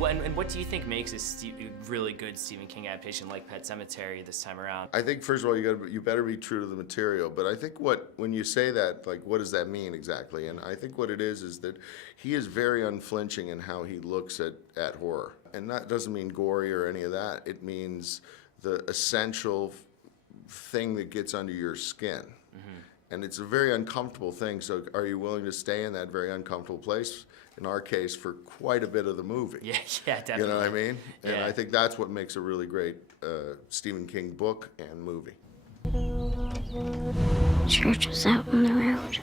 Well, and what do you think makes a really good Stephen King adaptation like Pet Sematary this time around? I think, first of all, you better be true to the material. But I think when you say that, like, what does that mean exactly? And I think what it is that he is very unflinching in how he looks at horror. And that doesn't mean gory or any of that. It means the essential thing that gets under your skin. And it's a very uncomfortable thing, so are you willing to stay in that very uncomfortable place? In our case, for quite a bit of the movie. Yeah, definitely. You know what I mean? And Yeah. I think that's what makes a really great Stephen King book and movie. Church was out on the road.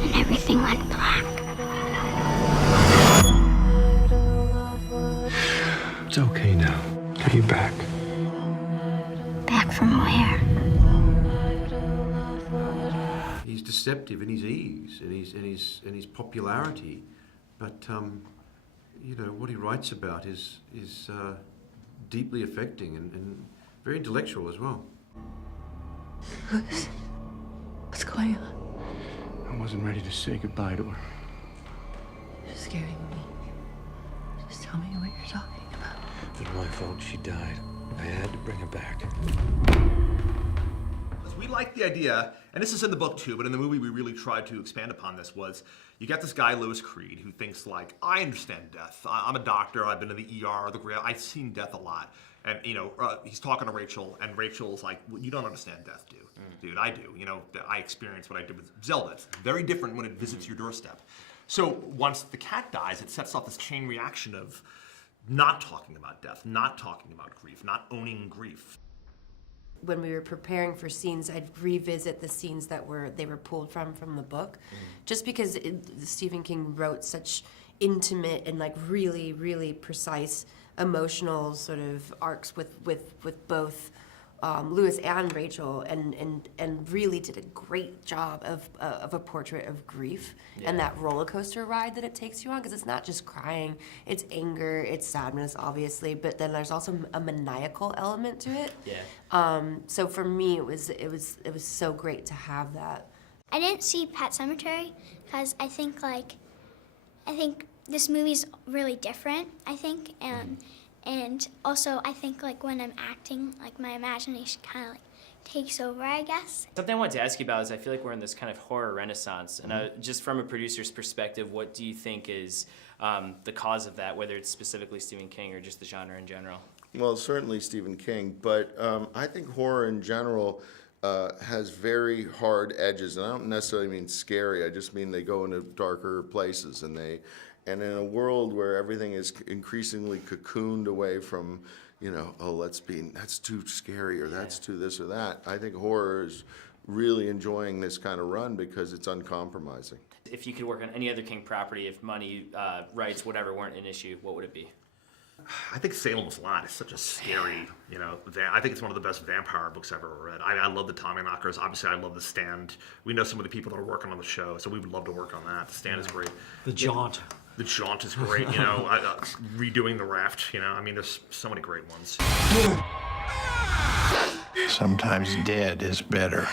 And everything went black. It's okay now. Are you back? Back from where? He's deceptive in his ease and his popularity, but you know what he writes about is deeply affecting and very intellectual as well. What's going on? I wasn't ready to say goodbye to her. You're scaring me. Just tell me what you're talking about. It was my fault she died. I had to bring her back. We like the idea, and this is in the book too, but in the movie we really tried to expand upon this, was you got this guy, Louis Creed, who thinks like, I understand death. I'm a doctor, I've been in the ER, I've seen death a lot. And you know, he's talking to Rachel, and Rachel's like, well, you don't understand death, dude. Dude, I do. You know, I experienced what I did with Zelda. It's very different when it visits your doorstep. So once the cat dies, it sets off this chain reaction of not talking about death, not talking about grief, not owning grief. When we were preparing for scenes, I'd revisit the scenes that they were pulled from the book, just because Stephen King wrote such intimate and like really, really precise emotional sort of arcs with both Louis and Rachel, and really did a great job of a portrait of grief and that roller coaster ride that it takes you on, because it's not just crying, it's anger, it's sadness, obviously, but then there's also a maniacal element to it. Yeah. So for me, it was so great to have that. I didn't see Pet Sematary because I think this movie's really different, I think, and also I think like when I'm acting, like my imagination kind of like takes over, I guess. Something I wanted to ask you about is I feel like we're in this kind of horror renaissance, and just from a producer's perspective, what do you think is the cause of that, whether it's specifically Stephen King or just the genre in general? Well, certainly Stephen King, but I think horror in general has very hard edges, and I don't necessarily mean scary. I just mean they go into darker places, and in a world where everything is increasingly cocooned away from, you know, oh, that's too scary, or that's too this or that. I think horror is really enjoying this kind of run because it's uncompromising. If you could work on any other King property, if money, rights, whatever weren't an issue, what would it be? I think Salem's Lot is such a scary, you know, I think it's one of the best vampire books I've ever read. I love the Tommyknockers. Obviously, I love The Stand. We know some of the people that are working on the show, so we would love to work on that. The Stand is great. The Jaunt. The Jaunt is great, you know, redoing The Raft, you know, I mean, there's so many great ones. Sometimes dead is better.